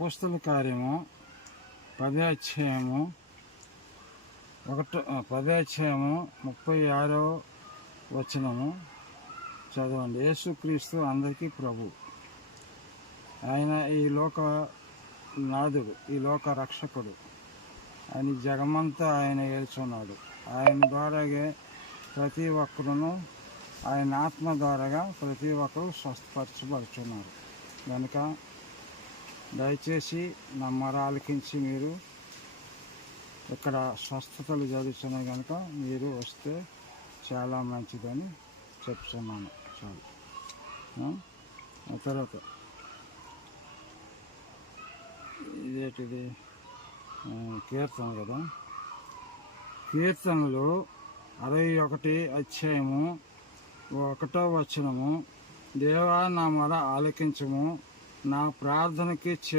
అపోస్తల కార్యము 10వ అధ్యాయము 36వ వచనము చదవండి. యేసుక్రీస్తు అందరికీ ప్రభు. ఆయన ఈ లోక నాథుడు, ఈ లోక రక్షకుడు. ఆయన జగమంతా ఆయన ఏల్చున్నాడు. ఆయన ద్వారాగే ప్రతి ఒక్కరును, ఆయన ఆత్మ ద్వారాగా ప్రతి ఒక్కరు స్వస్థపరచబడుచున్నారు. కనుక దయచేసి నా మొర ఆలకించి మీరు ఇక్కడ స్వస్థతలు జరుగుతున్నాయి కనుక మీరు వస్తే చాలా మంచిదని చెప్తున్నాను. చాలు. ఆ తర్వాత ఇదేంటిది కీర్తన కదా. కీర్తనలు 61 అధ్యాయము 1వ వచనము. దేవా, నా మొర ఆలకించుము, నా ప్రార్థనకి